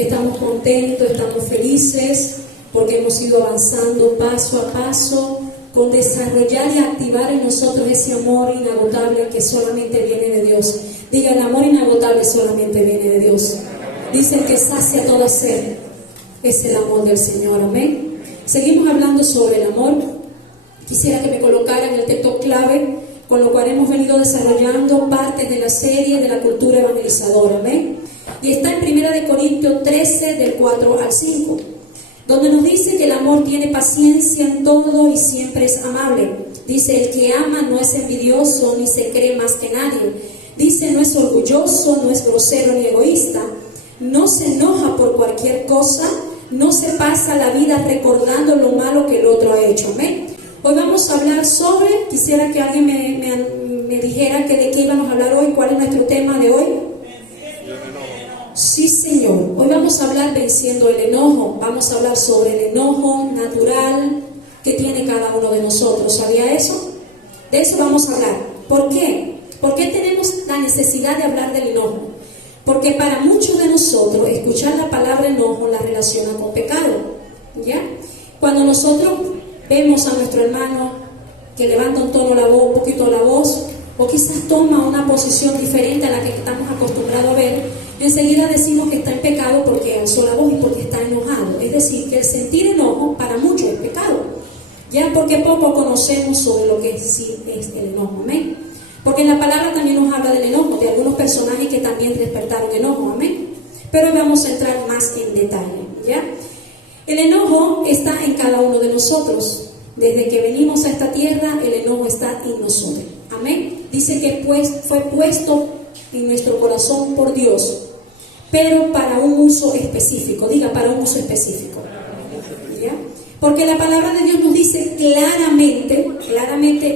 Estamos contentos, estamos felices porque hemos ido avanzando paso a paso con desarrollar y activar en nosotros ese amor inagotable que solamente viene de Dios. Diga, el amor inagotable solamente viene de Dios. Dice que sacia toda sed. Es el amor del Señor, amén. Seguimos hablando sobre el amor. Quisiera que me colocaran el texto clave, con lo cual hemos venido desarrollando partes de la serie de la cultura evangelizadora, amén. Y está en 1 Corintios 13, del 4 al 5, donde nos dice que el amor tiene paciencia en todo y siempre es amable. Dice, el que ama no es envidioso ni se cree más que nadie. Dice, no es orgulloso, no es grosero ni egoísta, no se enoja por cualquier cosa, no se pasa la vida recordando lo malo que el otro ha hecho, amén. Hoy vamos a hablar sobre, quisiera que alguien me dijera que de qué íbamos a hablar hoy, cuál es nuestro tema de hoy. Sí, Señor. Hoy vamos a hablar venciendo el enojo. Vamos a hablar sobre el enojo natural que tiene cada uno de nosotros. ¿Sabía eso? De eso vamos a hablar. ¿Por qué? ¿Por qué tenemos la necesidad de hablar del enojo? Porque para muchos de nosotros escuchar la palabra enojo la relaciona con pecado, ¿ya? Cuando nosotros vemos a nuestro hermano que levanta un tono la voz, un poquito la voz, o quizás toma una posición diferente a la que estamos acostumbrados a ver, enseguida decimos que está en pecado porque alzó la voz y porque está enojado. Es decir, que el sentir enojo para muchos es pecado, ya, porque poco conocemos sobre lo que sí es el enojo, amén. Porque en la palabra también nos habla del enojo, de algunos personajes que también despertaron enojo, amén. Pero hoy vamos a entrar más en detalle, ¿ya? El enojo está en cada uno de nosotros. Desde que venimos a esta tierra, el enojo está en nosotros, amén. Dice que fue puesto en nuestro corazón por Dios, pero para un uso específico. Diga, para un uso específico, ¿ya? Porque la palabra de Dios nos dice claramente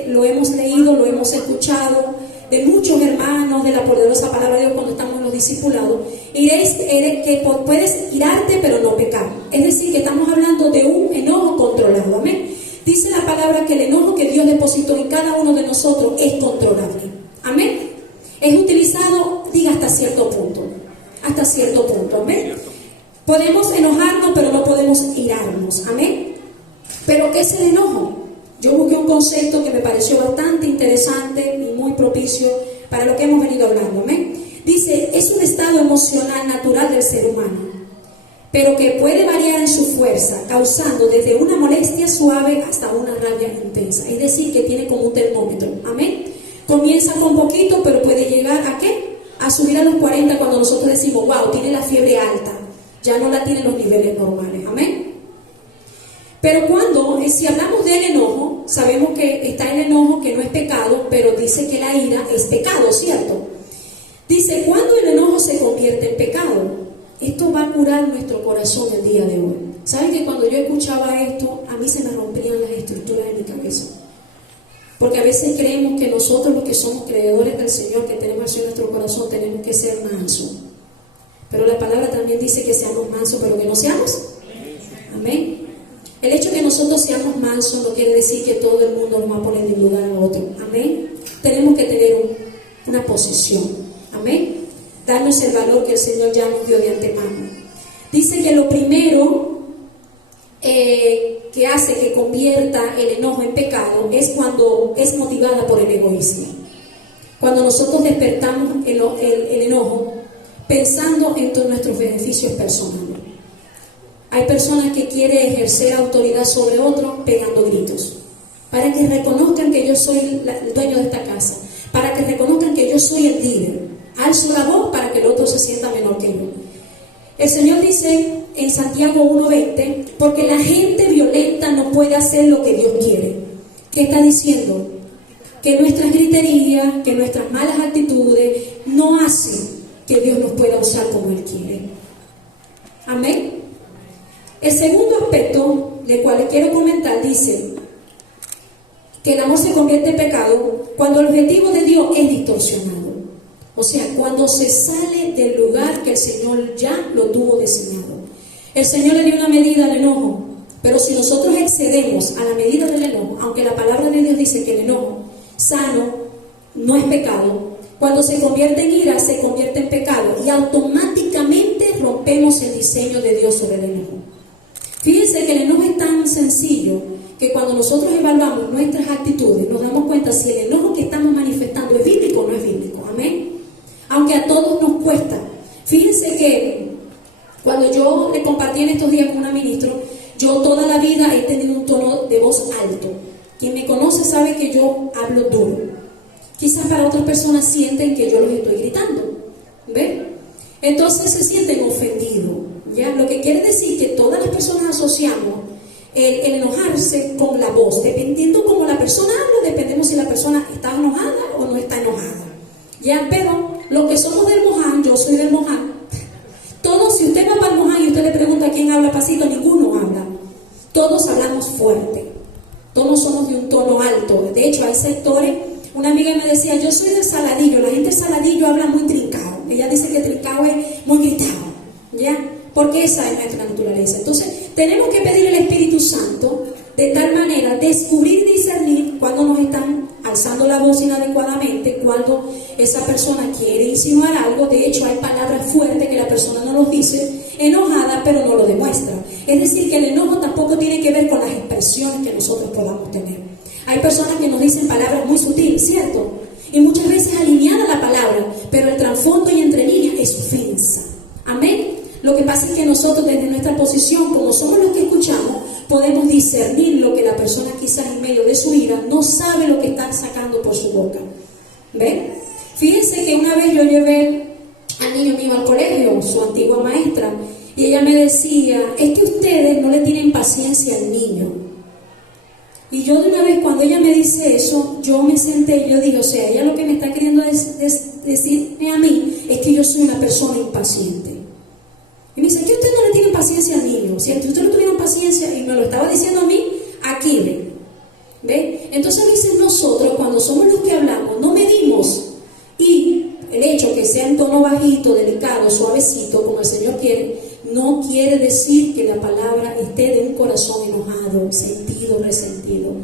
lo hemos leído, lo hemos escuchado de muchos hermanos de la poderosa palabra de Dios cuando estamos en los discipulados. Que puedes irarte pero no pecar. Es decir, que estamos hablando de un enojo controlado, amén. Dice la palabra que el enojo que Dios depositó en cada uno de nosotros es controlable, amén. Es utilizado, diga, hasta cierto punto, amén. Podemos enojarnos pero no podemos irarnos, amén. ¿Pero qué es el enojo? Yo busqué un concepto que me pareció bastante interesante y muy propicio para lo que hemos venido hablando, amén. Dice, es un estado emocional natural del ser humano, pero que puede variar en su fuerza, causando desde una molestia suave hasta una rabia intensa. Es decir, que tiene como un termómetro, amén. Comienza con poquito, pero puede llegar ¿a qué? A subir a los 40 cuando nosotros decimos, wow, tiene la fiebre alta, ya no la tiene en los niveles normales, amén. Pero si hablamos del enojo, sabemos que está el enojo que no es pecado, pero dice que la ira es pecado, ¿cierto? Dice, cuando el enojo se convierte en pecado, esto va a curar nuestro corazón el día de hoy. ¿Saben que cuando yo escuchaba esto, a mí se me rompían las estructuras de mi cabeza? Porque a veces creemos que nosotros, los que somos creedores del Señor, que tenemos eso en nuestro corazón, tenemos que ser mansos. Pero la palabra también dice que seamos mansos, pero que no seamos. Amén. El hecho de que nosotros seamos mansos no quiere decir que todo el mundo nos va a poner de un lugar a otro. Amén. Tenemos que tener una posición. Amén. Darnos el valor que el Señor ya nos dio de antemano. Dice que lo primero que hace que convierta el enojo en pecado es cuando es motivada por el egoísmo. Cuando nosotros despertamos el enojo pensando en todos nuestros beneficios personales. Hay personas que quieren ejercer autoridad sobre otros pegando gritos, para que reconozcan que yo soy el dueño de esta casa, para que reconozcan que yo soy el líder. Alzo la voz para que el otro se sienta menor que yo. El Señor dice en Santiago 1:20, porque la gente violenta no puede hacer lo que Dios quiere. ¿Qué está diciendo? Que nuestras griterías, que nuestras malas actitudes no hacen que Dios nos pueda usar como Él quiere. Amén. El segundo aspecto del cual les quiero comentar dice que el amor se convierte en pecado cuando el objetivo de Dios es distorsionado. O sea, cuando se sale del lugar que el Señor ya lo tuvo diseñado. El Señor le dio una medida al enojo, pero si nosotros excedemos a la medida del enojo, aunque la palabra de Dios dice que el enojo sano no es pecado, cuando se convierte en ira, se convierte en pecado y automáticamente rompemos rompemos el diseño de Dios sobre el enojo. Fíjense que el enojo es tan sencillo que cuando nosotros evaluamos nuestras actitudes nos damos cuenta si el enojo que estamos manifestando es bíblico o no es bíblico. Amén. Aunque a todos nos cuesta. Fíjense que cuando yo le compartí en estos días con una ministra, yo toda la vida he tenido un tono de voz alto. Quien me conoce sabe que yo hablo duro. Quizás para otras personas sienten que yo los estoy gritando. ¿Ven? Entonces se sienten ofendidos. ¿Ya? Lo que quiere decir que todas las personas asociamos el enojarse con la voz. Dependiendo cómo la persona habla, dependemos si la persona está enojada o no está enojada. ¿Ya? Pero los que somos del Moján, yo soy del Moján. Todos, si usted va para el Moján y usted le pregunta quién habla pasito, ninguno habla. Todos hablamos fuerte. Todos somos de un tono alto. De hecho, hay sectores. Una amiga me decía, yo soy del Saladillo. La gente del Saladillo habla muy trincado. Ella dice que trincado es muy gritado. ¿Ya? Porque esa es nuestra naturaleza. Entonces, tenemos que pedir al Espíritu Santo de tal manera descubrir y discernir cuando nos están alzando la voz inadecuadamente, cuando esa persona quiere insinuar algo. De hecho, hay palabras fuertes que la persona no los dice enojada, pero no lo demuestra. Es decir, que el enojo tampoco tiene que ver con las expresiones que nosotros podamos tener. Hay personas que nos dicen palabras muy sutiles, ¿cierto? Y muchas veces alineada la palabra, pero el trasfondo y entre líneas es ofensa. Amén. Lo que pasa es que nosotros desde nuestra posición, como somos los que escuchamos, podemos discernir lo que la persona quizás en medio de su ira no sabe lo que está sacando por su boca. ¿Ven? Fíjense que una vez yo llevé al niño mío al colegio, su antigua maestra, y ella me decía, es que ustedes no le tienen paciencia al niño. Y yo de una vez cuando ella me dice eso, yo me senté y yo dije, o sea, ella lo que me está queriendo decirme a mí es que yo soy una persona impaciente. Y me dice, ¿qué ustedes no le tienen paciencia al niño? Si ustedes no tuvieran paciencia, y me lo estaba diciendo a mí, aquí ¿ve? Entonces dicen nosotros, cuando somos los que hablamos, no medimos. Y el hecho que sea en tono bajito, delicado, suavecito, como el Señor quiere, no quiere decir que la palabra esté de un corazón enojado, sentido, resentido.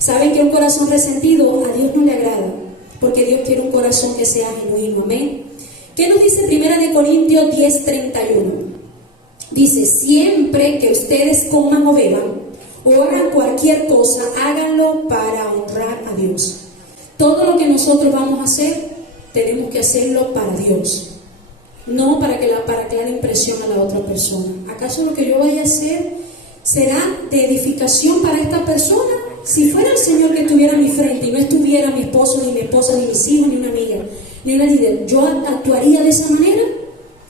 ¿Saben que un corazón resentido a Dios no le agrada? Porque Dios quiere un corazón que sea genuino. Amén. ¿Qué nos dice 1 Corintios 10:31? Dice, siempre que ustedes coman o beban o hagan cualquier cosa, háganlo para honrar a Dios. Todo lo que nosotros vamos a hacer, tenemos que hacerlo para Dios, no para que le impresión a la otra persona. ¿Acaso lo que yo vaya a hacer será de edificación para esta persona? Si fuera el Señor que estuviera a mi frente y no estuviera mi esposo, ni mi esposa, ni mis hijos, ni una amiga, ni una líder, ¿yo actuaría de esa manera?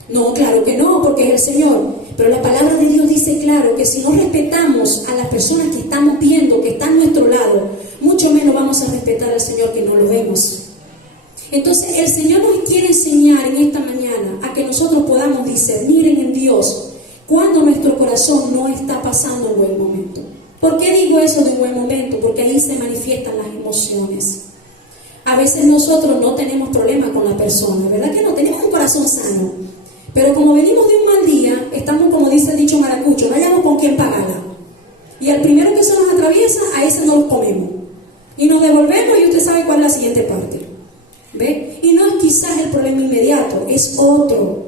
No, claro que no, porque es el Señor. Pero la palabra de Dios dice claro que si no respetamos a las personas que estamos viendo, que están a nuestro lado, mucho menos vamos a respetar al Señor que no lo vemos. Entonces el Señor nos quiere enseñar en esta mañana a que nosotros podamos discernir en Dios cuando nuestro corazón no está pasando un buen momento. ¿Por qué digo eso de un buen momento? Porque ahí se manifiestan las emociones. A veces nosotros no tenemos problema con la persona, ¿verdad que no? Tenemos un corazón sano. Pero como venimos de un mal día, estamos, como dice el dicho maracucho, no hayamos con quién pagarla. Y al primero que se nos atraviesa, a ese no lo comemos. Y nos devolvemos y usted sabe cuál es la siguiente parte. ¿Ve? Y no es quizás el problema inmediato, es otro.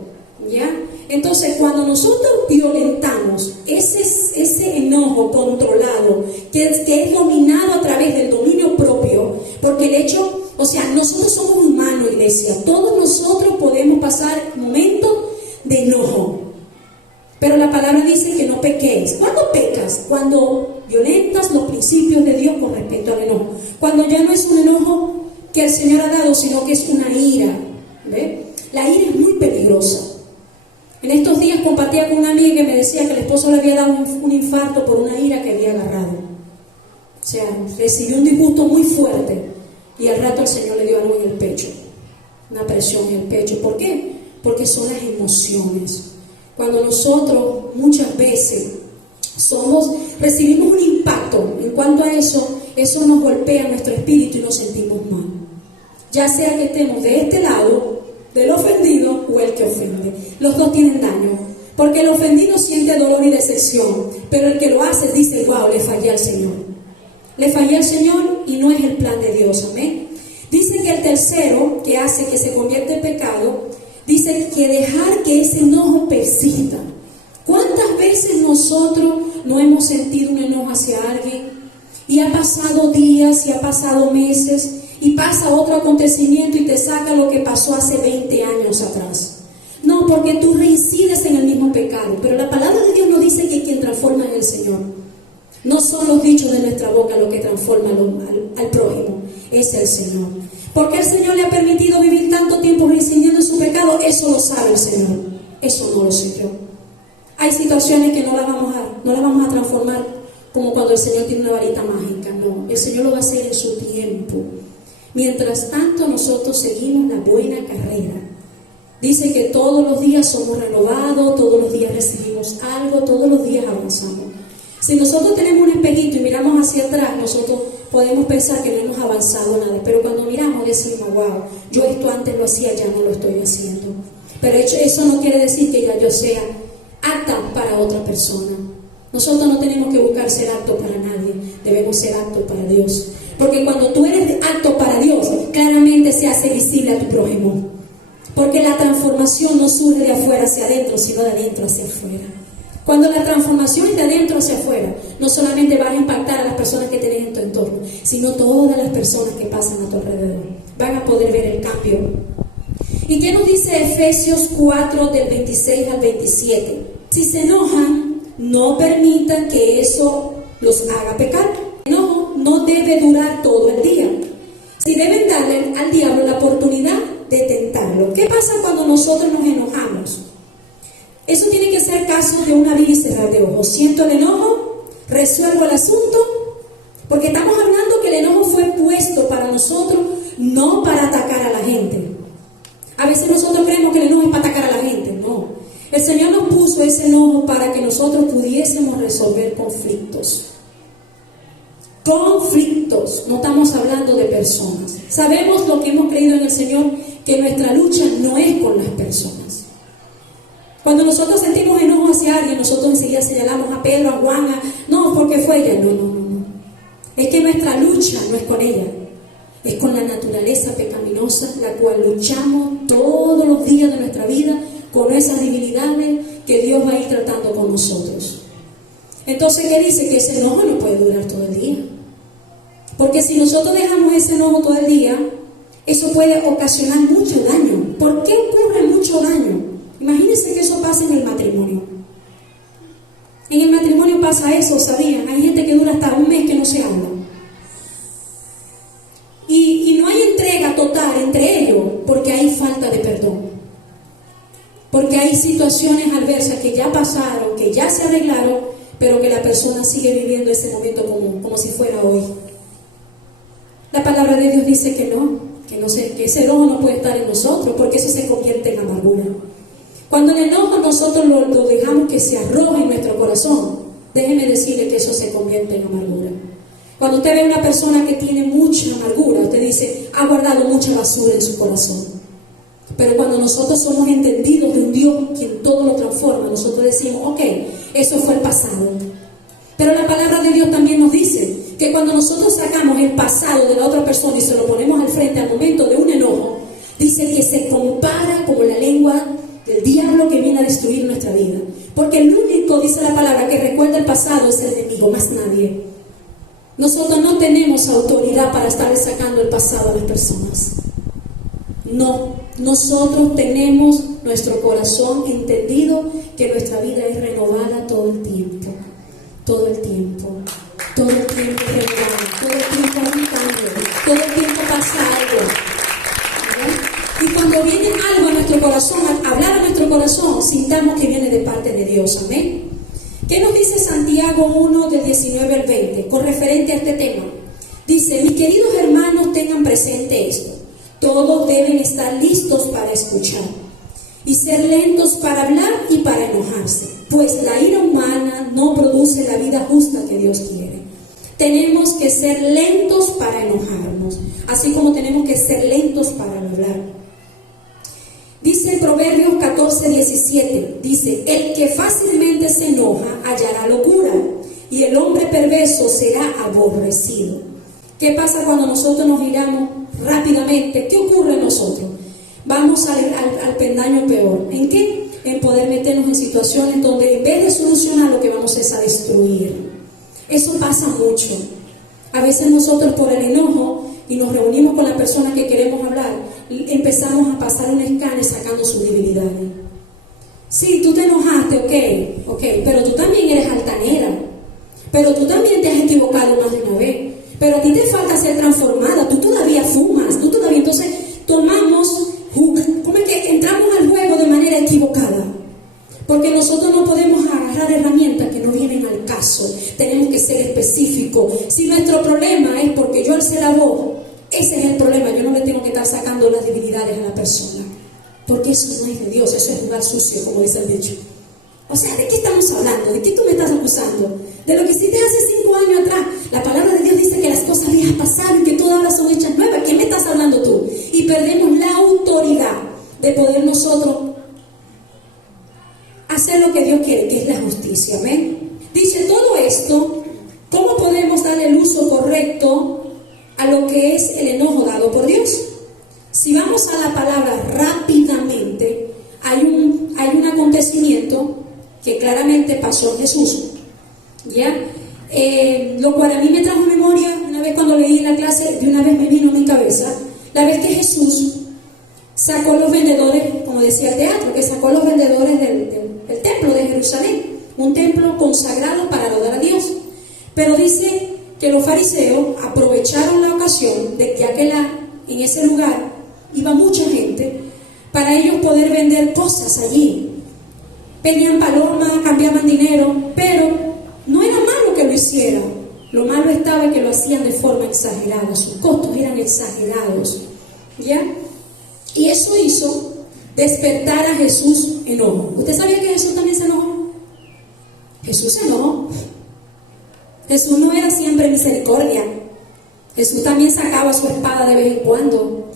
¿Ya? Entonces, cuando nosotros violentamos ese enojo controlado, que es dominado a través del dominio propio, porque el hecho, o sea, nosotros somos humanos, iglesia, todos nosotros podemos pasar momentos de enojo, pero la palabra dice que no pequéis. ¿Cuándo pecas? Cuando violentas los principios de Dios con respecto al enojo, cuando ya no es un enojo que el Señor ha dado, sino que es una ira. ¿Ve? La ira es muy peligrosa. En estos días compartía con una amiga que me decía que el esposo le había dado un infarto por una ira que había agarrado. O sea, recibió un disgusto muy fuerte y al rato el Señor le dio algo en el pecho, una presión en el pecho. ¿Por qué? Porque son las emociones. Cuando nosotros muchas veces recibimos un impacto en cuanto a eso nos golpea nuestro espíritu y nos sentimos mal. Ya sea que estemos de este lado, del ofendido, o el que ofende. Los dos tienen daño, porque el ofendido siente dolor y decepción, pero el que lo hace dice, wow, le fallé al Señor. Le fallé al Señor y no es el plan de Dios. Amén. Dice que el tercero que hace que se convierta en pecado, Dice que dejar que ese enojo persista. ¿Cuántas veces nosotros no hemos sentido un enojo hacia alguien y ha pasado días y ha pasado meses y pasa otro acontecimiento y te saca lo que pasó hace 20 años atrás? No, porque tú reincides en el mismo pecado. Pero la palabra de Dios nos dice que quien transforma es el Señor. No son los dichos de nuestra boca lo que transforma al prójimo, es el Señor. Porque el Señor le ha permitido vivir tanto tiempo reincidiendo en su pecado. Eso lo sabe el Señor, eso no lo sé yo. Hay situaciones que no las vamos a transformar como cuando el Señor tiene una varita mágica. No, el Señor lo va a hacer en su tiempo. Mientras tanto, nosotros seguimos la buena carrera. Dice que todos los días somos renovados, todos los días recibimos algo, todos los días avanzamos. Si nosotros tenemos un espejito y miramos hacia atrás, nosotros podemos pensar que no hemos avanzado nada. Pero cuando miramos decimos, wow, yo esto antes lo hacía, ya no lo estoy haciendo. Pero eso no quiere decir que ya yo sea apta para otra persona. Nosotros no tenemos que buscar ser apto para nadie, debemos ser aptos para Dios. Porque cuando tú eres apto para Dios, claramente se hace visible a tu prójimo. Porque la transformación no surge de afuera hacia adentro, sino de adentro hacia afuera. Cuando la transformación es de adentro hacia afuera, no solamente vas a impactar a las personas que tenés en tu entorno, sino todas las personas que pasan a tu alrededor. Van a poder ver el cambio. ¿Y qué nos dice Efesios 4, del 26 al 27? Si se enojan, no permitan que eso los haga pecar. El enojo no debe durar todo el día. Si deben darle al diablo la oportunidad de tentarlo. ¿Qué pasa cuando nosotros nos enojamos? Eso tiene que ser caso de un abrir y cerrar de ojos. Siento el enojo, resuelvo el asunto, porque estamos hablando que el enojo fue puesto para nosotros, no para atacar a la gente. A veces nosotros creemos que el enojo es para atacar a la gente. No, el Señor nos puso ese enojo para que nosotros pudiésemos resolver conflictos. Conflictos, no estamos hablando de personas. Sabemos lo que hemos creído en el Señor, que nuestra lucha no es con las personas. Cuando nosotros sentimos enojo hacia alguien, nosotros enseguida señalamos a Pedro, a Juan, no, porque fue ella. No. Es que nuestra lucha no es con ella, es con la naturaleza pecaminosa, la cual luchamos todos los días de nuestra vida con esas debilidades que Dios va a ir tratando con nosotros. Entonces, ¿qué dice? Que ese enojo no puede durar todo el día. Porque si nosotros dejamos ese enojo todo el día, eso puede ocasionar mucho daño. ¿Por qué ocurre mucho daño? Imagínense que eso pasa en el matrimonio. En el matrimonio pasa eso, ¿sabían? Hay gente que dura hasta un mes que no se habla. Y no hay entrega total entre ellos porque hay falta de perdón. Porque hay situaciones adversas que ya pasaron, que ya se arreglaron, pero que la persona sigue viviendo ese momento como si fuera hoy. La palabra de Dios dice que ese enojo no puede estar en nosotros, porque eso se convierte en amargura. Cuando el enojo nosotros lo dejamos que se arroje en nuestro corazón, déjeme decirle que eso se convierte en amargura. Cuando usted ve a una persona que tiene mucha amargura, usted dice, ha guardado mucha basura en su corazón. Pero cuando nosotros somos entendidos de un Dios quien todo lo transforma, nosotros decimos, ok, eso fue el pasado. Pero la palabra de Dios también nos dice que cuando nosotros sacamos el pasado de la otra persona y se lo ponemos al frente al momento de un enojo, dice que se compara como la lengua del diablo que viene a destruir nuestra vida. Porque el único, dice la palabra, que recuerda el pasado es el enemigo, más nadie. Nosotros no tenemos autoridad para estar sacando el pasado a las personas. No, nosotros tenemos nuestro corazón entendido que nuestra vida es renovada todo el tiempo. Todo el tiempo. Todo el tiempo es renovada. Todo el tiempo hay un cambio. Todo el tiempo pasa algo. ¿Ve? Y cuando viene algo a nuestro corazón, a hablar a nuestro corazón, sintamos que viene de parte de Dios. Amén. ¿Qué nos dice Santiago 1, del 19 al 20, con referente a este tema? Dice, mis queridos hermanos, tengan presente esto. Todos deben estar listos para escuchar y ser lentos para hablar y para enojarse, pues la ira humana no produce la vida justa que Dios quiere. Tenemos que ser lentos para enojarnos, así como tenemos que ser lentos para hablar. Dice Proverbios 14:17, dice, el que fácilmente se enoja hallará locura, y el hombre perverso será aborrecido. ¿Qué pasa cuando nosotros nos iramos rápidamente? ¿Qué ocurre en nosotros? vamos al pendaño peor. ¿En qué? En poder meternos en situaciones donde en vez de solucionar, lo que vamos es a destruir. Eso pasa mucho. A veces nosotros por el enojo, y nos reunimos con la persona que queremos hablar, empezamos a pasar un escáner sacando sus debilidades. Sí, tú te enojaste, ok, pero tú también eres altanera, pero tú también te has equivocado más de una vez, pero a ti te falta ser transformada, tú todavía fumas, tú todavía, entonces tomamos, ¿cómo es que entramos al juego de manera equivocada? Porque nosotros no podemos agarrar herramientas que no vienen al caso. Tenemos que ser específicos. Si nuestro problema es porque yo alcé la voz, ese es el problema. Yo no le tengo que estar sacando las debilidades a la persona, porque eso no es de Dios, eso es jugar sucio, como dice el dicho. O sea, ¿de qué estamos hablando? ¿De qué tú me estás acusando? De lo que hiciste hace 5 años atrás. La palabra de Dios dice que las cosas viejas pasaron y que todas ahora son hechas nuevas. ¿Qué me estás hablando tú? Y perdemos la autoridad de poder nosotros hacer lo que Dios quiere, que es la justicia. ¿Ven? Dice todo esto, ¿cómo podemos dar el uso correcto a lo que es el enojo dado por Dios? Si vamos a la palabra rápidamente, hay un acontecimiento que claramente pasó en Jesús, ¿ya? Lo cual a mí me trajo memoria, una vez cuando leí en la clase, de una vez me vino a mi cabeza, la vez que Jesús sacó los vendedores, como decía el teatro, que sacó los vendedores del templo de Jerusalén, un templo consagrado para adorar a Dios. Pero dice que los fariseos aprovecharon la ocasión de que en ese lugar iba mucha gente, para ellos poder vender cosas allí. Vendían palomas, cambiaban dinero, pero no era malo que lo hicieran. Lo malo estaba que lo hacían de forma exagerada, sus costos eran exagerados, ¿ya? Y eso hizo despertar a Jesús enojo. ¿Usted sabía que Jesús también se enojó? Jesús se enojó. Jesús no era siempre misericordia. Jesús también sacaba su espada de vez en cuando.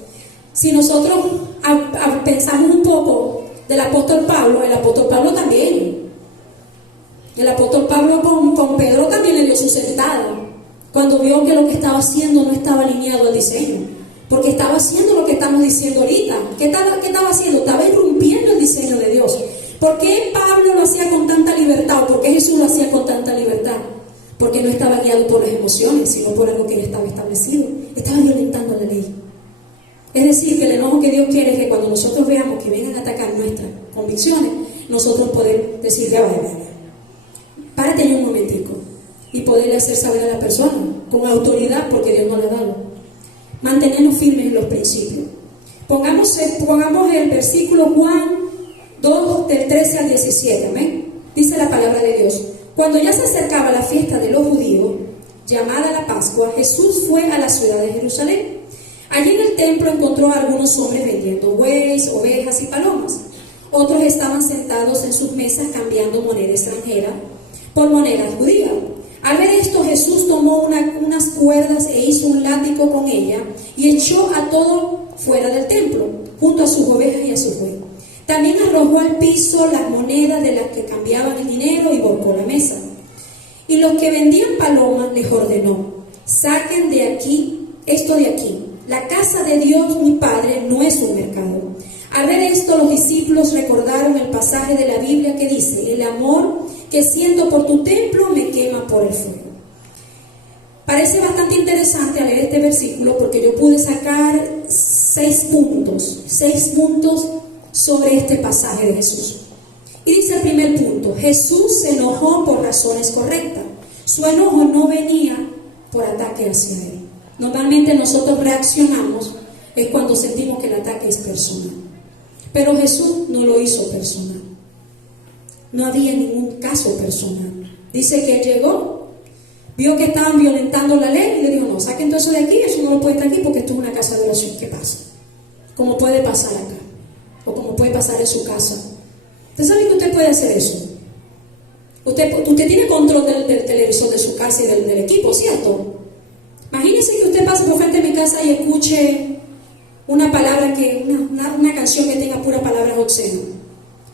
Si nosotros pensamos un poco del apóstol Pablo, el apóstol Pablo también. El apóstol Pablo con Pedro también le dio su sentada, cuando vio que lo que estaba haciendo no estaba alineado al diseño. Porque estaba haciendo lo que estamos diciendo ahorita. ¿Qué estaba haciendo? Estaba irrumpiendo el diseño de Dios. ¿Por qué Pablo lo hacía con tanta libertad? ¿O por qué Jesús lo hacía con tanta libertad? Porque no estaba guiado por las emociones, sino por algo que no estaba establecido. Estaba violentando la ley. Es decir, que el enojo que Dios quiere es que cuando nosotros veamos que vengan a atacar nuestras convicciones, nosotros podemos decir, ya, párate ahí un momentico, y poderle hacer saber a la persona con autoridad, porque Dios no le ha dado. Mantenernos firmes en los principios. Pongamos el versículo Juan 2, del 13 al 17, ¿amén? Dice la palabra de Dios: cuando ya se acercaba la fiesta de los judíos, llamada la Pascua, Jesús fue a la ciudad de Jerusalén. Allí en el templo encontró a algunos hombres vendiendo bueyes, ovejas y palomas. Otros estaban sentados en sus mesas cambiando moneda extranjera por moneda judía. Al ver esto, Jesús tomó unas cuerdas e hizo un látigo con ella y echó a todo fuera del templo, junto a sus ovejas y a sus bueyes. También arrojó al piso las monedas de las que cambiaban el dinero y volcó la mesa. Y los que vendían palomas les ordenó: saquen de aquí, esto de aquí. La casa de Dios mi Padre no es un mercado. Al ver esto, los discípulos recordaron el pasaje de la Biblia que dice: el amor que siento por tu templo me quema por el fuego. Parece bastante interesante al leer este versículo, porque yo pude sacar 6 puntos sobre este pasaje de Jesús. Y dice el primer punto: Jesús se enojó por razones correctas. Su enojo no venía por ataque hacia él. Normalmente nosotros reaccionamos es cuando sentimos que el ataque es personal, pero Jesús no lo hizo personal. No había ningún caso personal. Dice que él llegó, vio que estaban violentando la ley y le dijo: no, saquen todo eso de aquí, eso no lo puede estar aquí porque esto es una casa de oración. ¿Qué pasa? Como puede pasar acá, o como puede pasar en su casa. ¿Usted sabe que usted puede hacer eso? Usted tiene control del televisor de su casa y del equipo, ¿cierto? Imagínese que usted pase por frente de mi casa y escuche una palabra una canción que tenga puras palabras obscenas.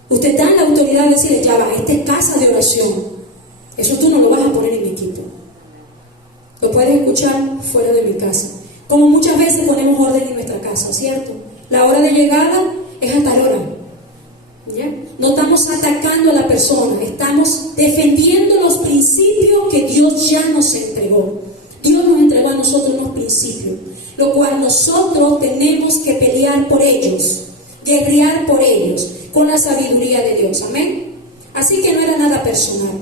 Usted está en la autoridad de decirle: ya va, esta es casa de oración, eso tú no lo vas a poner en mi equipo, lo puedes escuchar fuera de mi casa. Como muchas veces ponemos orden en nuestra casa, ¿cierto? La hora de llegada es a tal hora. ¿Ya? No estamos atacando a la persona, estamos defendiendo los principios que Dios ya nos entregó. Dios nos entregó a nosotros unos principios, lo cual nosotros tenemos que pelear por ellos, guerrear por ellos, con la sabiduría de Dios. Amén. Así que no era nada personal.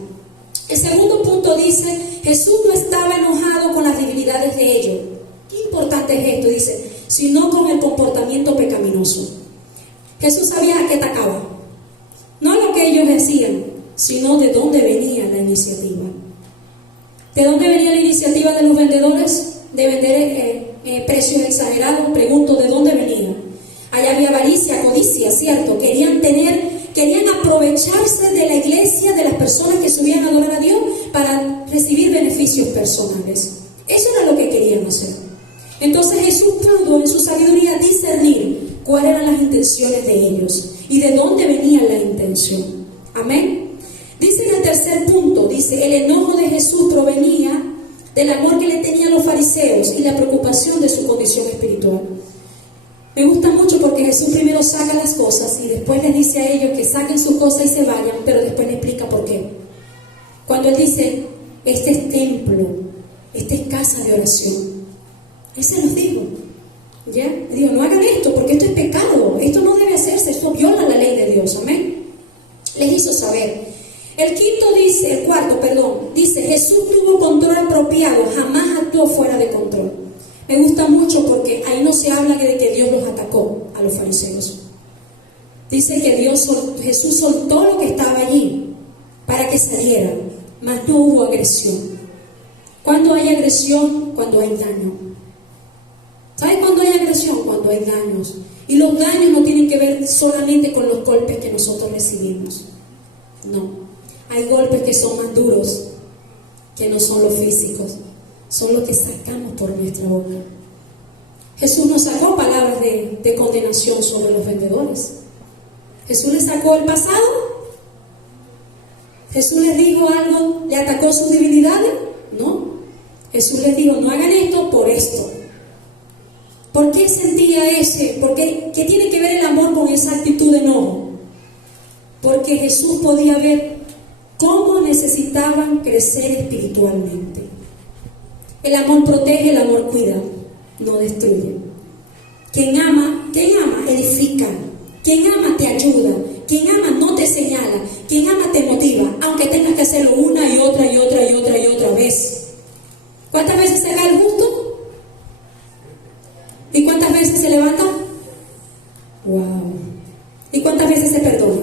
El segundo punto dice, Jesús no estaba enojado con las debilidades de ellos. Qué importante es esto, dice, sino con el comportamiento pecaminoso. Jesús sabía a qué atacaba. No lo que ellos hacían, sino de dónde venía la iniciativa. ¿De dónde venía la iniciativa de los vendedores? De vender precios exagerados. Pregunto, ¿de dónde venía? Allá había avaricia, codicia, ¿cierto? Querían aprovecharse de la iglesia, de las personas que subían a adorar a Dios para recibir beneficios personales. Eso era lo que querían hacer. Entonces Jesús pudo en su sabiduría discernir cuáles eran las intenciones de ellos y de dónde venía la intención. Amén. Dice en el tercer punto, dice, el enojo de Jesús provenía del amor que le tenían los fariseos y la preocupación de su condición espiritual. Me gusta mucho porque Jesús primero saca las cosas y después les dice a ellos que saquen sus cosas y se vayan, pero después le explica por qué. Cuando Él dice, este es templo, esta es casa de oración, Él se los dijo. ¿Ya? Le digo, no hagan esto porque esto es pecado, esto no debe hacerse, esto viola la ley de Dios. Amén. Les hizo saber. El cuarto, dice, Jesús tuvo control apropiado, jamás actuó fuera de control. Me gusta mucho porque ahí no se habla de que Dios los atacó a los fariseos. Dice que Jesús soltó lo que estaba allí para que saliera, mas no hubo agresión. ¿Cuándo hay agresión? Cuando hay daño. ¿Sabe cuándo hay agresión? Cuando hay daños. Y los daños no tienen que ver solamente con los golpes que nosotros recibimos. No. Hay golpes que son más duros, que no son los físicos, son los que sacamos por nuestra boca. Jesús no sacó palabras de condenación sobre los vendedores. Jesús les sacó el pasado. Jesús les dijo algo, le atacó sus debilidades. No. Jesús les dijo, no hagan esto por esto. ¿Por qué sentía ese? ¿Qué tiene que ver el amor con esa actitud de enojo? Porque Jesús podía ver cómo necesitaban crecer espiritualmente. El amor protege, el amor cuida, no destruye. Quien ama, edifica. Quien ama te ayuda. Quien ama no te señala. Quien ama te motiva, aunque tengas que hacerlo una y otra vez. ¿Cuántas veces se cae el justo? ¿Y cuántas veces se levanta? ¡Wow! ¿Y cuántas veces se perdona?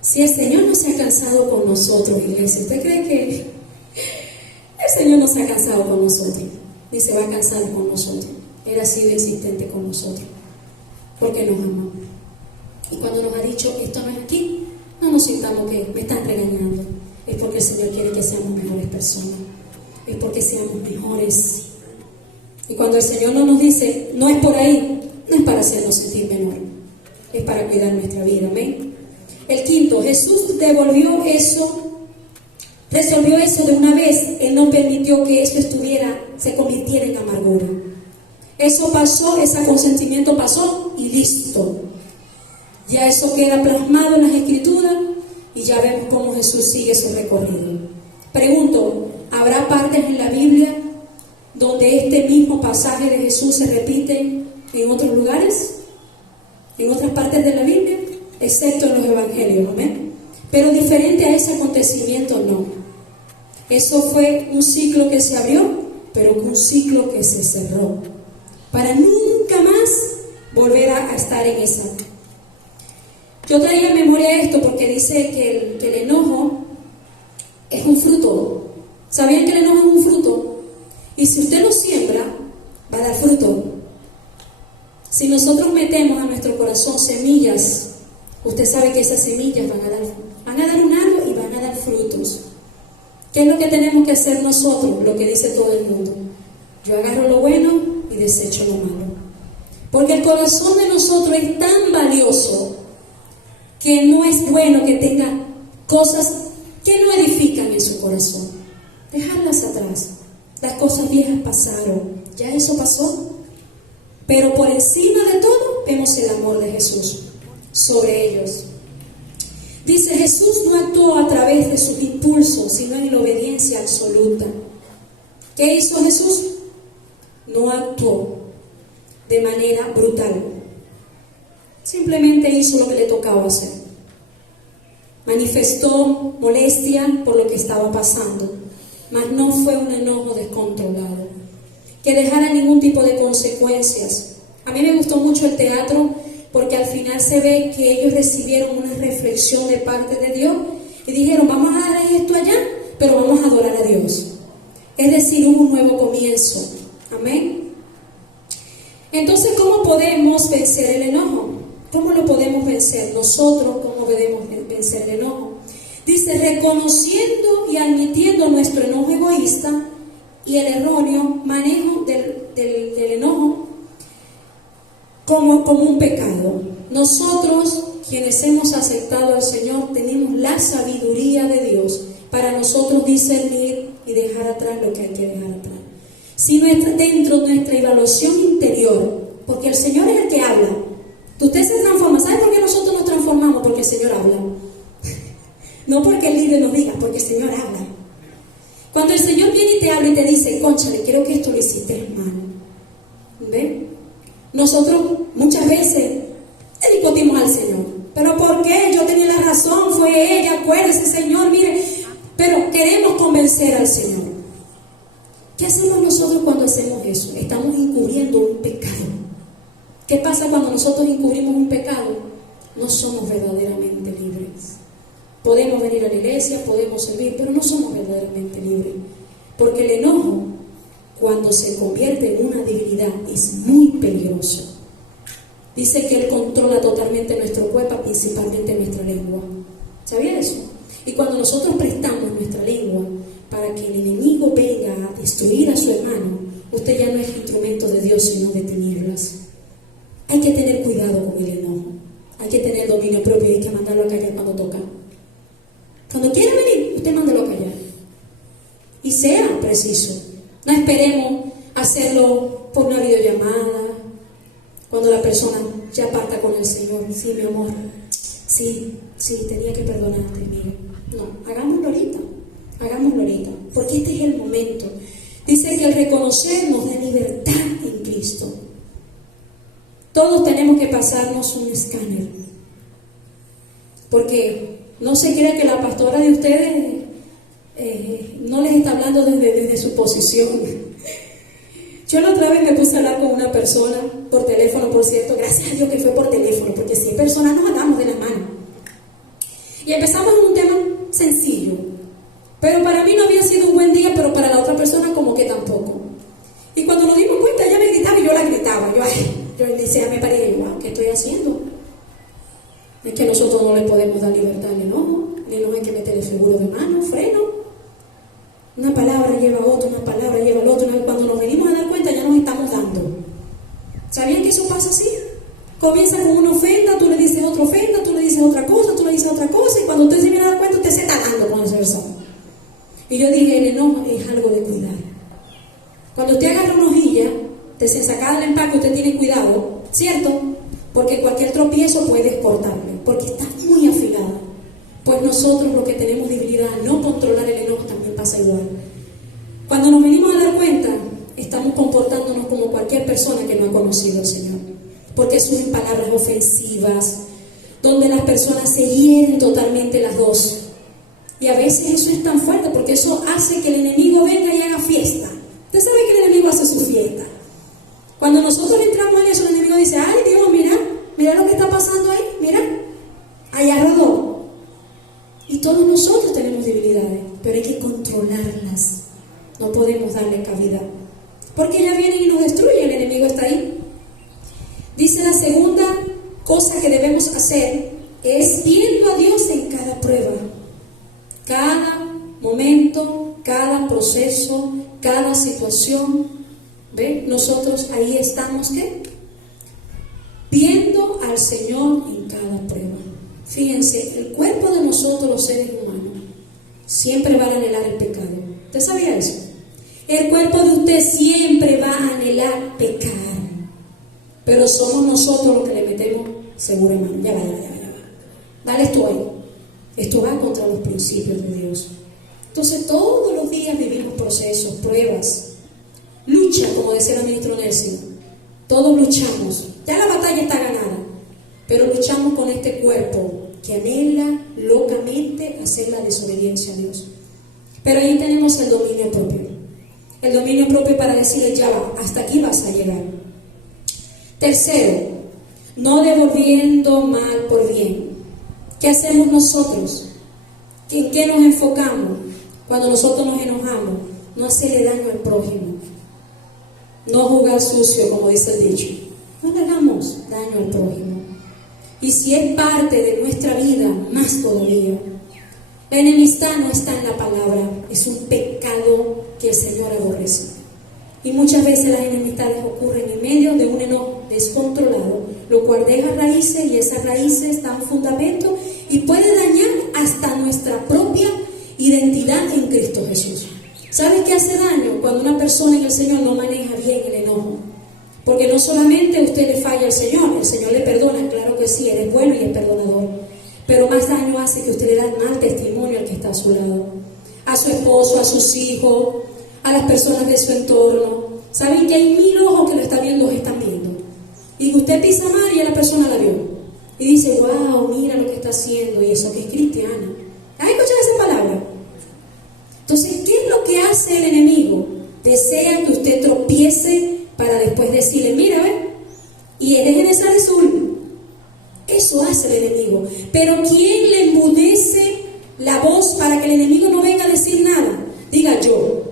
Si el Señor no se ha cansado con nosotros, iglesia, ¿usted cree que el Señor no se ha cansado con nosotros? Ni se va a cansar con nosotros. Él ha sido insistente con nosotros, porque nos ama. Y cuando nos ha dicho, esto no es aquí, no nos sintamos que me están regañando. Es porque el Señor quiere que seamos mejores personas. Es porque seamos mejores. Y cuando el Señor no nos dice, no es por ahí, no es para hacernos sentir menor. Es para cuidar nuestra vida. Amén. El quinto, Jesús resolvió eso de una vez. Él no permitió que eso se convirtiera en amargura. Eso pasó, ese consentimiento pasó y listo. Ya eso queda plasmado en las Escrituras y ya vemos cómo Jesús sigue su recorrido. Pregunto, ¿habrá partes en la Biblia donde este mismo pasaje de Jesús se repite en otros lugares? ¿En otras partes de la Biblia? Excepto en los evangelios, amén. Pero diferente a ese acontecimiento, no. Eso fue un ciclo que se abrió, pero un ciclo que se cerró, para nunca más volver a estar en esa. Yo traía a memoria esto porque dice que el enojo es un fruto. ¿Sabían que el enojo es un fruto? Y si usted lo siembra, va a dar fruto. Si nosotros metemos a nuestro corazón semillas, usted sabe que esas semillas van a dar un árbol y van a dar frutos. ¿Qué es lo que tenemos que hacer nosotros? Lo que dice todo el mundo. Yo agarro lo bueno y desecho lo malo. Porque el corazón de nosotros es tan valioso que no es bueno que tenga cosas que no edifican en su corazón. Dejarlas atrás. Las cosas viejas pasaron. Ya eso pasó. Pero por encima de todo vemos el amor de Jesús sobre ellos. Dice, Jesús no actuó a través de sus impulsos, sino en la obediencia absoluta. ¿Qué hizo Jesús? No actuó de manera brutal. Simplemente hizo lo que le tocaba hacer. Manifestó molestia por lo que estaba pasando, mas no fue un enojo descontrolado, que dejara ningún tipo de consecuencias. A mí me gustó mucho el teatro porque al final se ve que ellos recibieron una reflexión de parte de Dios y dijeron, vamos a dar esto allá, pero vamos a adorar a Dios. Es decir, hubo un nuevo comienzo. Amén. Entonces, ¿cómo podemos vencer el enojo? ¿Cómo lo podemos vencer? Nosotros, ¿cómo podemos vencer el enojo? Dice, reconociendo y admitiendo nuestro enojo egoísta y el erróneo manejo del enojo como un pecado. Nosotros, quienes hemos aceptado al Señor, tenemos la sabiduría de Dios para nosotros discernir y dejar atrás lo que hay que dejar atrás. Si dentro de nuestra evaluación interior, porque el Señor es el que habla, usted se transforma. ¿Sabe por qué nosotros nos transformamos? Porque el Señor habla. No porque el líder nos diga, porque el Señor habla. Cuando el Señor viene y te habla y te dice, cónchale, creo que esto lo hiciste mal. ¿Ven? Nosotros muchas veces le discutimos al Señor. ¿Pero por qué? Yo tenía la razón, fue ella, acuérdese, Señor, mire. Pero queremos convencer al Señor. ¿Qué hacemos nosotros cuando hacemos eso? Estamos encubriendo un pecado. ¿Qué pasa cuando nosotros encubrimos un pecado? No somos verdaderamente libres. Podemos venir a la iglesia, podemos servir, pero no somos verdaderamente libres. Porque el enojo, cuando se convierte en una debilidad, es muy peligroso. Dice que Él controla totalmente nuestro cuerpo, principalmente nuestra lengua. ¿Sabía eso? Y cuando nosotros prestamos nuestra lengua para que el enemigo venga a destruir a su hermano, usted ya no es instrumento de Dios, sino de tinieblas. Hay que tener cuidado con el enojo. Hay que tener dominio propio y hay que mandarlo a callar cuando toca. Cuando quiera venir, usted mándalo a callar. Y sea preciso. No esperemos hacerlo por una videollamada, cuando la persona ya parta con el Señor. Sí, mi amor. Sí, tenía que perdonarte, mire. No, hagámoslo ahorita. Hagámoslo ahorita. Porque este es el momento. Dice que el reconocer nos da libertad en Cristo. Todos tenemos que pasarnos un escáner. Porque no se crea que la pastora de ustedes no les está hablando desde su posición. Yo la otra vez me puse a hablar con una persona por teléfono, por cierto, gracias a Dios que fue por teléfono, porque si hay personas nos andamos de la mano. Y empezamos en un tema sencillo, pero para mí no había sido un buen día, pero para la otra persona como que tampoco. Y cuando nos dimos cuenta, ella me gritaba y yo la gritaba. Yo le decía, me paré, wow, ¿qué estoy haciendo? Es que nosotros no le podemos dar libertad al enojo. El enojo hay que meterle seguro de mano, freno. Una palabra lleva a otra, una palabra lleva al otro. Cuando nos venimos a dar cuenta ya nos estamos dando. ¿Sabían que eso pasa así? Comienza con una ofenda, tú le dices otra ofenda, tú le dices otra cosa, tú le dices otra cosa, y cuando usted se viene a dar cuenta, usted se está dando con esa persona. Y yo dije, el enojo es algo de cuidar. Cuando usted agarra una hojilla, te sacada del empaque, usted tiene cuidado, ¿cierto? Porque cualquier tropiezo puede cortarle, porque está muy afilada. Pues nosotros, los que tenemos debilidad a no controlar el enojo, también pasa igual. Cuando nos venimos a dar cuenta, estamos comportándonos como cualquier persona que no ha conocido al Señor, porque surgen palabras ofensivas, donde las personas se hieren totalmente las dos. Y a veces eso es tan fuerte, porque eso hace que el enemigo venga y haga fiesta. Usted sabe que el enemigo hace su fiesta. Cuando nosotros entramos en eso, el enemigo dice, ay Dios, mira lo que está pasando ahí, mira, allá rodó. Y todos nosotros tenemos debilidades, pero hay que controlarlas. No podemos darle cabida, porque ellas vienen y nos destruyen, el enemigo está ahí. Dice la segunda cosa que debemos hacer es viendo a Dios en cada prueba, cada momento, cada proceso, cada situación. ¿Ve? Nosotros ahí estamos, ¿qué? Viendo al Señor en cada prueba. Fíjense, el cuerpo de nosotros, los seres humanos, siempre va a anhelar el pecado. ¿Usted sabía eso? El cuerpo de usted siempre va a anhelar pecar. Pero somos nosotros los que le metemos seguro, hermano. Ya va. Dale esto ahí. Esto va contra los principios de Dios. Entonces todos los días vivimos procesos, pruebas, lucha, como decía el ministro Nelson. Todos luchamos. Ya la batalla está ganada. Pero luchamos con este cuerpo que anhela locamente hacer la desobediencia a Dios. Pero ahí tenemos el dominio propio. El dominio propio para decirle, ya va, hasta aquí vas a llegar. Tercero, no devolviendo mal por bien. ¿Qué hacemos nosotros? ¿En qué nos enfocamos? Cuando nosotros nos enojamos, no hacerle daño al prójimo. No jugar sucio, como dice el dicho. No le hagamos daño al prójimo. Y si es parte de nuestra vida, más todavía. La enemistad no está en la palabra, es un pecado que el Señor aborrece. Y muchas veces las enemistades ocurren en medio de un enojo descontrolado, lo cual deja raíces y esas raíces dan fundamento y puede dañar hasta nuestra propia identidad en Cristo Jesús. ¿Sabe qué hace daño? Cuando una persona en el Señor no maneja bien el enojo. Porque no solamente usted le falla al Señor, el Señor le perdona, claro que sí, Él es bueno y es perdonador. Pero más daño hace que usted le da mal testimonio al que está a su lado. A su esposo, a sus hijos, a las personas de su entorno. Saben que hay 1000 ojos que lo están viendo, están viendo. Y que usted pisa mal y ya la persona la vio. Y dice, wow, mira lo que está haciendo. Y eso que es cristiana. ¿Has escuchado esa palabra? Entonces, ¿qué es lo que hace el enemigo? Desea que usted tropiece para después decirle, mira, ¿ves? Y deje de ser azul. Eso hace el enemigo. Pero ¿quién le enmudece la voz para que el enemigo no venga a decir nada? Diga yo.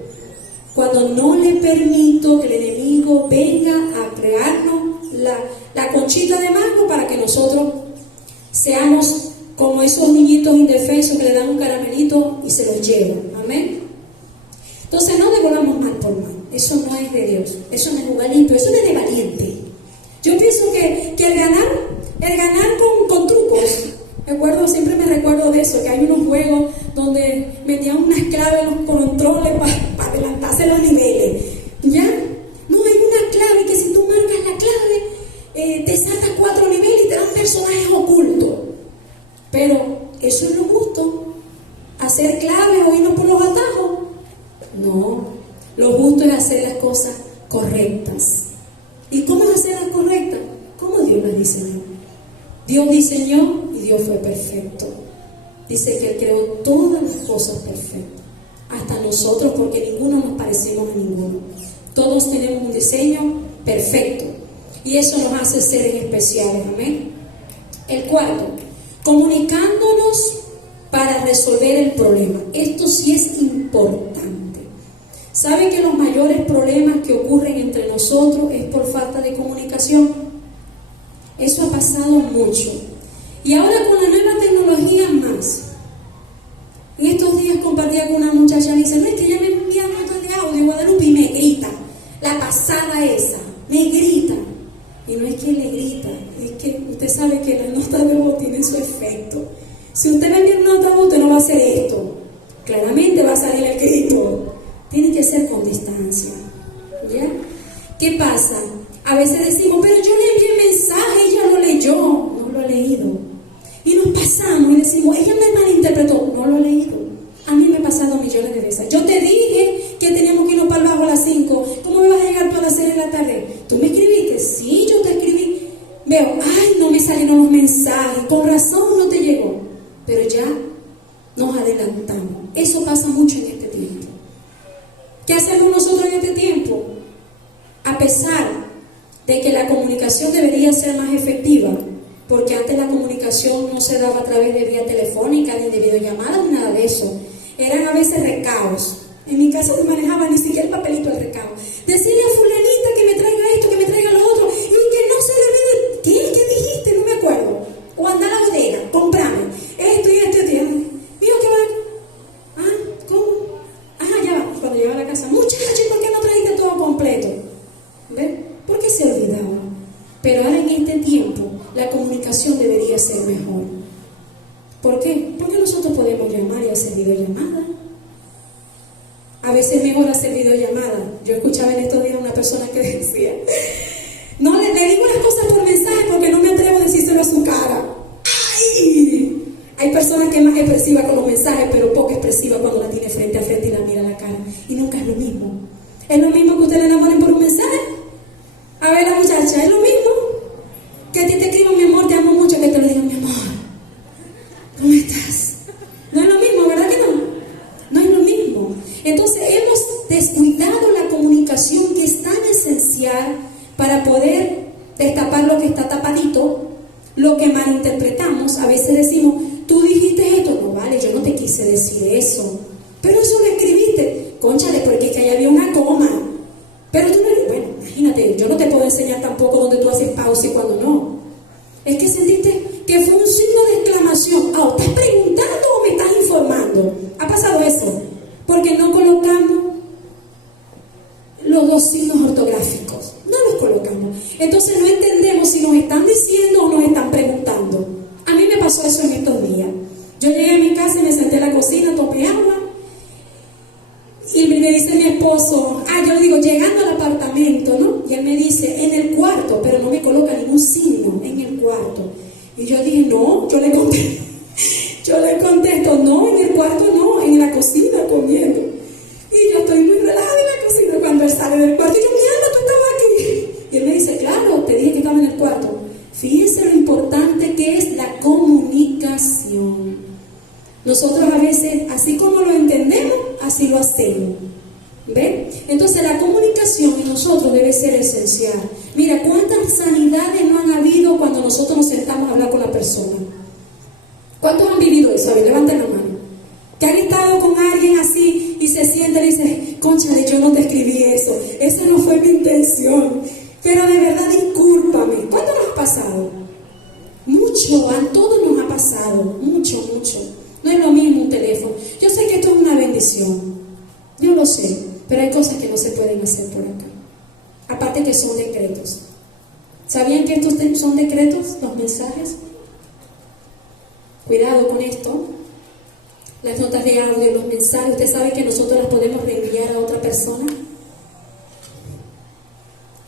Cuando no le permito que el enemigo venga a crearnos la conchita de mango para que nosotros seamos como esos niñitos indefensos que le dan un caramelito y se los llevan. Amén. Entonces no devolvamos mal por mal. Eso no es de Dios. Eso no es jugar limpio. Eso no es de valiente. Yo pienso que el ganar con trucos. Siempre me recuerdo de eso, que hay unos juegos donde metían unas claves en los controles para adelantarse los niveles. ¿Ya? No, hay una clave que si tú marcas la clave, te saltas 4 niveles y te dan personajes ocultos. Pero eso es lo justo. Hacer claves o irnos por los atajos. No, lo justo es hacer las cosas correctas. ¿Y cómo es hacer las correctas? ¿Cómo Dios las diseñó? Dios diseñó y Dios fue perfecto. Dice que Él creó todas las cosas perfectas, hasta nosotros, porque ninguno nos parecemos a ninguno. Todos tenemos un diseño perfecto y eso nos hace seres especiales. Amén. El cuarto, comunicándonos para resolver el problema. Esto sí es importante. ¿Sabe que los mayores problemas que ocurren entre nosotros es por falta de comunicación? Eso ha pasado mucho. Y ahora con la nueva tecnología más. En estos días compartía con una muchacha y me dice, no, es que ella me envía notas de audio de Guadalupe y me grita. La pasada esa, me grita. Y no es que le grita, es que usted sabe que la nota de voz tiene su efecto. Si usted me envía una nota de voz, usted no va a hacer esto. Claramente va a salir el grito. Tiene que ser con distancia. ¿Ya? ¿Qué pasa? A veces decimos, pero yo le envié mensaje, ella lo leyó. No lo ha leído. Y nos pasamos y decimos, ella me malinterpretó. No lo ha leído. A mí me ha pasado millones de veces. Yo te dije que teníamos que irnos para el bajo a las 5. ¿Cómo me vas a llegar tú a las 6 de la tarde? ¿Tú me escribiste? Sí, yo te escribí. Veo, ay, no me salieron los mensajes. Con razón no te llegó. Pero ya nos adelantamos. Eso pasa mucho en este tiempo. ¿Qué hacemos nosotros en este tiempo? A pesar de que la comunicación debería ser más efectiva, porque antes la comunicación no se daba a través de vía telefónica, ni de videollamadas, ni nada de eso. Eran a veces recados. En mi casa no manejaba ni siquiera el papelito del recado. Decirle a fulanita que me traiga esto, que me traiga lo otro, y que no se le olvide. ¿Qué dijiste? No me acuerdo. O anda a la bodega, comprame esto y esto y esto. Mío, ¿qué va? ¿Ah? ¿Cómo? Ah, ya va. Y cuando llegaba a la casa, muchacho, ¿por qué no trajiste todo completo? ¿Ven? ¿Por qué se olvidaba? Pero ahora en este tiempo la comunicación debería ser mejor. ¿Por qué? Porque nosotros podemos llamar y hacer videollamada. A veces es mejor hacer videollamada. Yo escuchaba en estos días una persona que decía, no le digo las cosas por mensaje porque no me atrevo a decírselo a su cara. ¡Ay! Hay personas que es más expresiva con los mensajes, pero poco expresiva cuando la tiene frente a frente y la mira a la cara. Y nunca es lo mismo. ¿Es lo mismo que usted le enamoren por un mensaje? A ver, la muchacha, ¿es lo mismo? Que a ti te escriban, mi amor, te amo mucho, que te lo digan, mi amor, ¿cómo estás? No es lo mismo, ¿verdad que no? No es lo mismo. Entonces hemos descuidado la comunicación, que es tan esencial para poder destapar lo que está tapadito, lo que malinterpretamos. A veces decimos, tú dijiste esto, no vale, yo no te quise decir eso, pero eso lo escribiste, cónchale, porque es que ahí había una coma, pero tú no, bueno, imagínate, yo no te puedo enseñar tampoco donde tú haces pausa y cuando no. Es que sentiste que fue un signo de exclamación. ¿Estás preguntando o me estás informando? ¿Ha pasado eso? Porque no colocamos los dos signos ortográficos. No los colocamos. Entonces no entendemos si nos están diciendo o nos están preguntando. A mí me pasó eso en estos días. Yo llegué a mi casa y me senté en la cocina, tomé agua. Y me dice mi esposo, yo le digo, llegando al apartamento, ¿no? Y él me dice, en el cuarto, pero no me coloca ningún signo, en el cuarto. Y yo dije, no, yo le contesto, no, en el cuarto no, en la cocina comiendo. Y yo estoy muy relajada en la cocina cuando él sale del cuarto. Y yo, mi alma, tú estabas aquí. Y él me dice, claro, te dije que estaba en el cuarto. Fíjense lo importante que es la comunicación. Nosotros a veces, así como lo entendemos, así lo hacemos. ¿Ven? Entonces la comunicación en nosotros debe ser esencial. Mira, ¿cuántas sanidades no han habido cuando nosotros nos sentamos a hablar con la persona? ¿Cuántos han vivido eso? A ver, levanten la mano. Que han estado con alguien así y se sienten y dicen, cónchale, yo no te escribí eso, esa no fue mi intención, pero de verdad discúlpame. ¿Cuánto nos ha pasado? Mucho, a todos nos ha pasado, mucho. No es lo mismo un teléfono. Yo sé que esto es una bendición, yo lo sé, pero hay cosas que no se pueden hacer por acá. Aparte que son decretos. ¿Sabían que estos son decretos, los mensajes? Cuidado con esto. Las notas de audio, los mensajes, ¿usted sabe que nosotros las podemos reenviar a otra persona?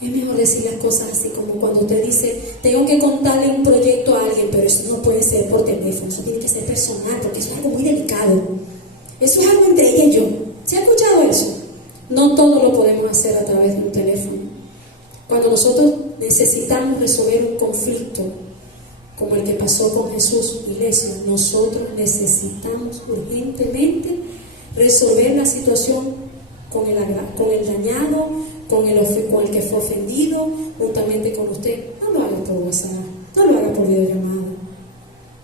Es mejor decir las cosas así, como cuando usted dice, tengo que contarle un proyecto a alguien, pero eso no puede ser por teléfono, eso tiene que ser personal, porque eso es algo muy delicado. Eso es algo entre ella y yo. ¿Se ha escuchado eso? No todo lo podemos hacer a través de un teléfono. Cuando nosotros necesitamos resolver un conflicto, como el que pasó con Jesús, iglesia, nosotros necesitamos urgentemente resolver la situación con el dañado, con el que fue ofendido, juntamente con usted. No lo haga por WhatsApp, no lo haga por videollamada,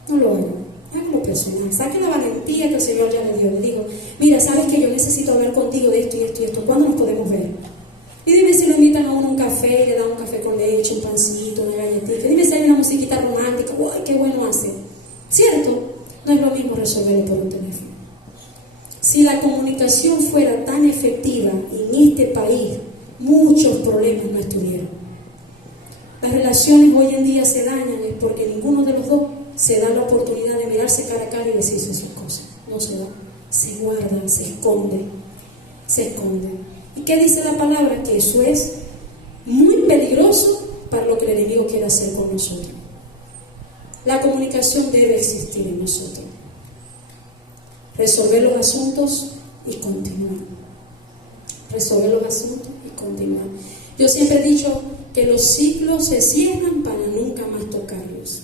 no lo haga, hágalo personal, saque la valentía que el Señor ya le dio. Le digo, mira, sabes que yo necesito hablar contigo de esto y esto y esto, ¿cuándo nos podemos ver? Y dime si lo invitan a uno a un café, le dan un café con leche, un pancito, una galletita, dime si hay una musiquita romántica, ¡uy, qué bueno hace! ¿Cierto? No es lo mismo resolverlo por un teléfono. Si la comunicación fuera tan efectiva en este país, muchos problemas no estuvieran. Las relaciones hoy en día se dañan es porque ninguno de los dos se da la oportunidad de mirarse cara a cara y decirse sus cosas. No se da, se guardan, se esconden. ¿Y qué dice la palabra? Que eso es muy peligroso para lo que el enemigo quiere hacer con nosotros. La comunicación debe existir en nosotros. Resolver los asuntos y continuar. Resolver los asuntos y continuar. Yo siempre he dicho que los ciclos se cierran para nunca más tocarlos.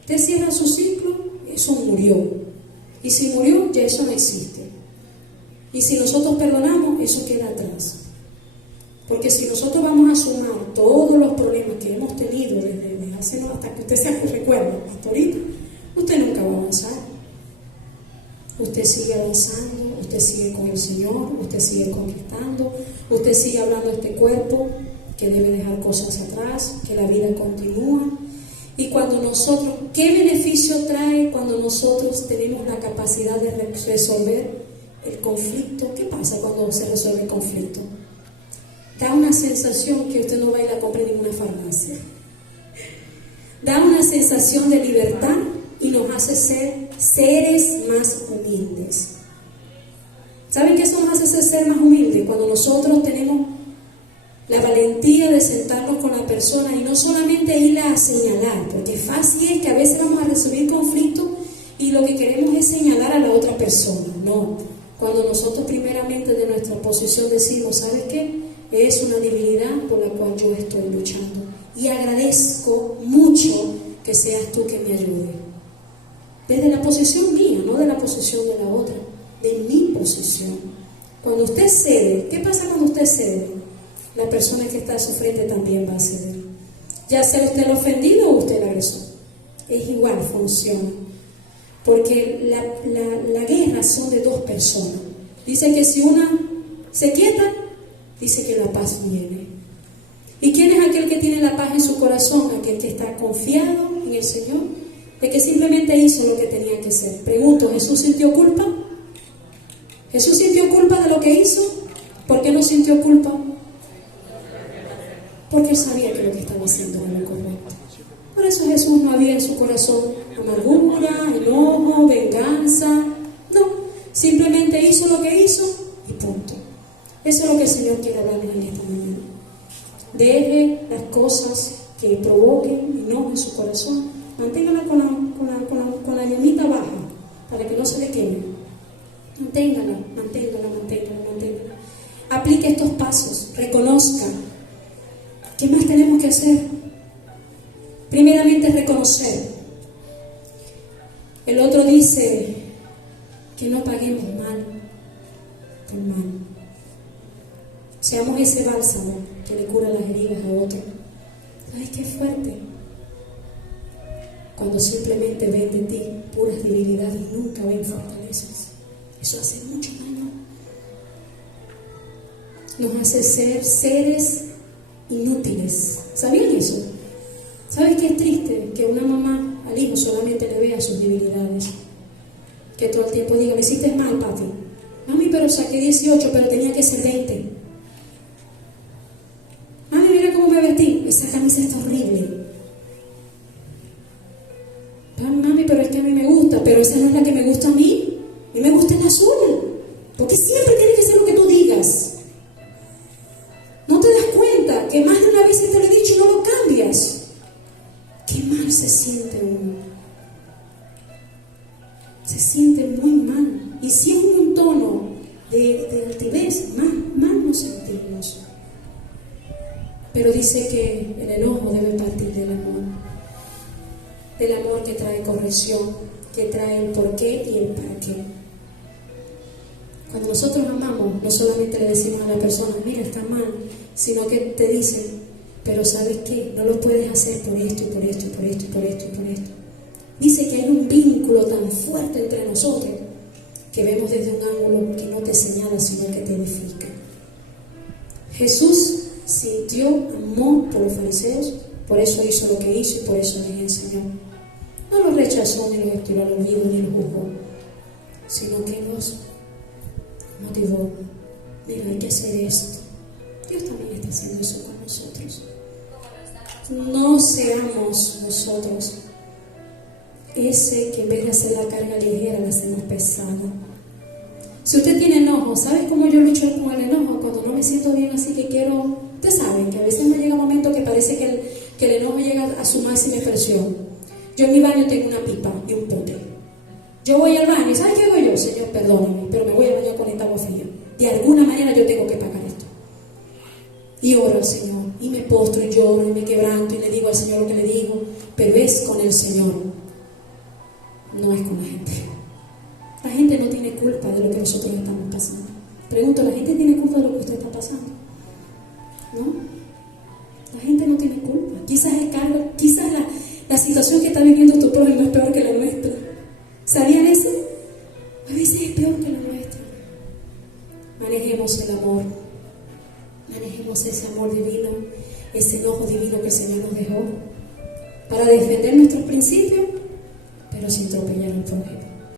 Usted cierra su ciclo, eso murió. Y si murió, ya eso no existe. Y si nosotros perdonamos, eso queda atrás. Porque si nosotros vamos a sumar todos los problemas que hemos tenido desde hace, hasta que usted se recuerda, hasta ahorita, usted nunca va a avanzar. Usted sigue avanzando, usted sigue con el Señor, usted sigue conquistando, usted sigue hablando de este cuerpo que debe dejar cosas atrás, que la vida continúa. Y cuando nosotros, ¿qué beneficio trae cuando nosotros tenemos la capacidad de resolver el conflicto? ¿Qué pasa cuando se resuelve el conflicto? Da una sensación que usted no va a ir a comprar en ninguna farmacia. Da una sensación de libertad y nos hace ser seres más humildes. ¿Saben qué eso nos hace ser más humildes? Cuando nosotros tenemos la valentía de sentarnos con la persona y no solamente irla a señalar, porque fácil es que a veces vamos a resolver conflictos y lo que queremos es señalar a la otra persona. No, cuando nosotros primeramente de nuestra posición decimos, ¿sabes qué? Es una debilidad por la cual yo estoy luchando y agradezco mucho que seas tú que me ayude. Desde la posición mía, no de la posición de la otra, de mi posición. Cuando usted cede, ¿qué pasa cuando usted cede? La persona que está a su frente también va a ceder. Ya sea usted el ofendido o usted el agresor. Es igual, funciona. Porque la guerra son de dos personas. Dice que si una se quieta, dice que la paz viene. ¿Y quién es aquel que tiene la paz en su corazón? Aquel que está confiado en el Señor, de que simplemente hizo lo que tenía que hacer. Pregunto, ¿Jesús sintió culpa? ¿Jesús sintió culpa de lo que hizo? ¿Por qué no sintió culpa? Porque él sabía que lo que estaba haciendo era lo correcto. Por eso Jesús no había en su corazón amargura, enojo, venganza. No, simplemente hizo lo que hizo y punto. Eso es lo que el Señor quiere hablarnos en esta mañana. Deje las cosas que provoquen enojo en su corazón. Manténgala con la llamita baja para que no se le queme. Manténgala. Aplique estos pasos, reconozca. ¿Qué más tenemos que hacer? Primeramente reconocer. El otro dice que no paguemos mal por mal. Seamos ese bálsamo que le cura las heridas a otro. ¿Sabes qué fuerte? Cuando simplemente ven de ti puras debilidades y nunca ven fortalezas. Eso hace mucho daño. Nos hace ser seres inútiles. ¿Sabían eso? ¿Sabes qué es triste? Que una mamá al hijo solamente le vea sus debilidades. Que todo el tiempo diga, me hiciste mal, papi. Mami, pero saqué 18, pero tenía que ser 20. Mami, mira cómo me vestí. Esa camisa está horrible. Mami, pero es que a mí me gusta, pero esa no es la que me gusta a mí. A mí me gusta el azul. Porque siempre tiene que ser lo que tú digas. ¿No te das cuenta que más de una vez te lo he dicho y no lo cambias? Qué mal se siente uno. Se siente muy mal. Y si es un tono de altivez, más nos sentimos. Pero dice que el enojo debe partir del amor. Del amor que trae corrección, que trae el porqué y el para qué. Cuando nosotros amamos, no solamente le decimos a la persona, mira, está mal, sino que te dicen, pero ¿sabes qué? No lo puedes hacer por esto, y por esto, y por esto, y por esto, y por esto. Dice que hay un vínculo tan fuerte entre nosotros que vemos desde un ángulo que no te señala, sino que te edifica. Jesús sintió amor por los fariseos, por eso hizo lo que hizo y por eso les enseñó. No los rechazó, ni los estiró al olvido, ni los juzgó, sino que los motivó. Mira, hay que hacer esto. Dios también está haciendo eso con nosotros. No seamos nosotros ese que en vez de hacer la carga ligera la hacemos pesada. Si usted tiene enojo, ¿sabes cómo yo lucho con el enojo? Cuando no me siento bien, así que quiero... Ustedes saben que a veces me llega un momento que parece que el enojo llega a su máxima expresión. Yo en mi baño tengo una pipa y un pote. Yo voy al baño y ¿sabes qué hago yo? Señor, perdóneme, pero me voy a bañar con esta agua fría. De alguna manera yo tengo que pagar esto. Y oro al Señor, y me postro, y lloro, y me quebranto, y le digo al Señor lo que le digo, pero es con el Señor, no es con la gente. La gente no tiene culpa de lo que nosotros estamos pasando. Pregunto, ¿la gente tiene culpa de lo que usted está pasando? ¿No? La gente no tiene culpa. Quizás el cargo, quizás la situación que está viviendo tu prójimo es peor que la nuestra. ¿Sabían eso? A veces es peor que la nuestra. Manejemos el amor. Manejemos ese amor divino, ese enojo divino que el Señor nos dejó para defender nuestros principios, pero sin atropellar al prójimo.